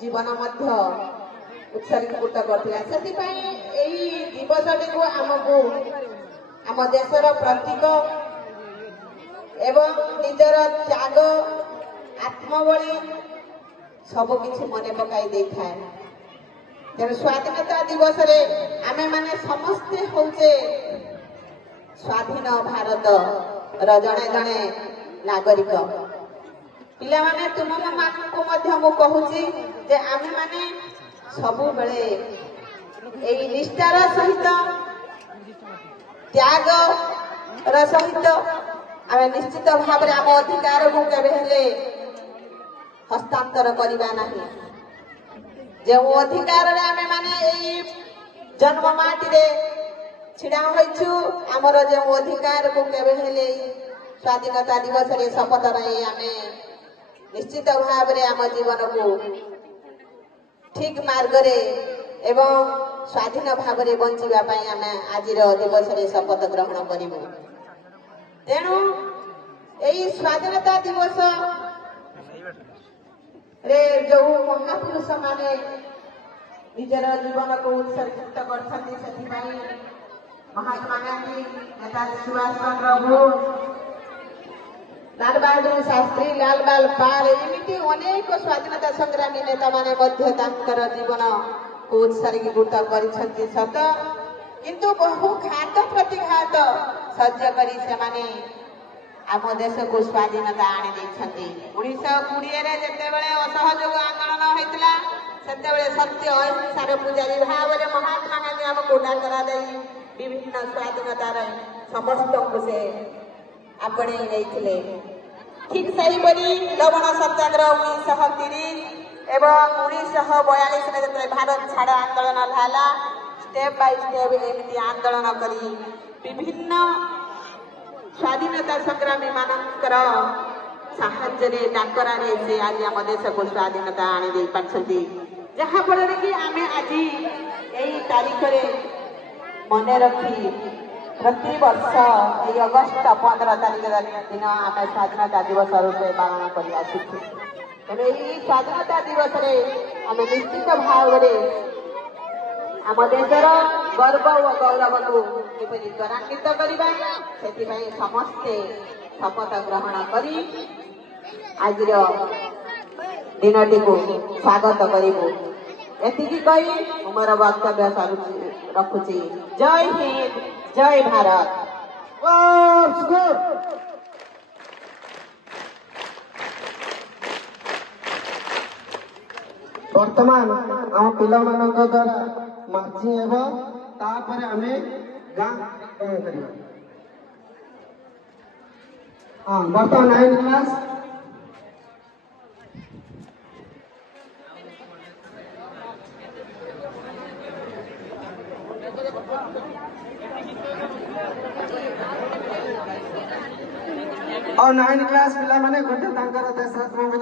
जीवन उत्सर्गीकृत करथिला सेतिपई एही दिवसटी को आमको आम देशर प्रतीक एवं निजर त्याग आत्मबली सबकिछि मने पकाई दे थाए। तेणु स्वाधीनता दिवस रे आमे माने समस्ते होचे स्वाधीन भारत र जणे जणे नागरिक। पिला माने तुम मानकु मध्य मु कहूची जे आमे माने सबु बेले एई निष्ठार सहित त्याग र सहित आमे निश्चित भाव रे आम अधिकार को केबे हेले हस्तांतर करिबा नाही। जे अधिकार रे आमे माने एई जन्म माटी रे छिड़ा होइछु हमर जे अधिकार को केबे हेले स्वाधीनता दिवस रे शपथ रे आमे निश्चित भाव रे आम जीवन को ठीक मार्ग रे एवं स्वाधीन भाव रे बंचिबा पई आमे आजिर दिवस रे शपथ ग्रहण करिबो। तेणु एई स्वाधीनता दिवस रे जो महापुरुष माने निजर जीवन को उत्सर्गित करछथि सेथिपई महात्मा गांधी, नेताजी सुभाष चंद्र बोस, लाल बहादुर शास्त्री, लाल बाल पाल एमिति अनेक स्वाधीनता संग्रामी नेता माने मध्य तांकर जीवन को उत्सर्गीकृत करिछथि सत, किंतु बहु घात प्रतिघात सह्य करी से माने आम देश को स्वाधीनता आनी देछथि। 1920 रे जेते बेले असहयोग आंदोलन होइतला सेते बेले सत्य अहिंसार पूजारी भाव रे महात्मा गांधी हमको डाकरा देई विभिन्न स्वाधीनता रे समस्त को से आपणे नेइथिले। ठीक सही बरी लवण सत्याग्रह 1930 एवं 1942 रे जेते भारत छाड़ आंदोलन हला स्टेप बाय स्टेप एमिति आंदोलन करी विभिन्न स्वाधीनता संग्रामी मानकर साहाय्य रे डाकरा रे से आज आम देश को स्वाधीनता आनी दे पाछथि। जहा फल कि आमे आज एई तारीख रे मने रखी प्रति वर्ष एई अगस्त 15 तारीख दिन आम स्वाधीनता दिवस रूपे पालन कर आसुछु। तेणु एई स्वाधीनता दिवस रे आम निश्चित भाव रे आम देशर गर्व और गौरव को किपरि त्वरान्वित करिबा सेतिपई समस्ते शपथ ग्रहण करी आजिर दिनटी को स्वागत करिबो। एतिकी कही मोर वक्तव्य रखुची। जय हिंद, जय भारत। वर्तमान आम पिला मानक द्वारा मार्चिंग एवं तापर आमे गाँ करिबा। हां वर्तमान 9 क्लास और 9 क्लास पिला माने गोटे तांकर देशात्मक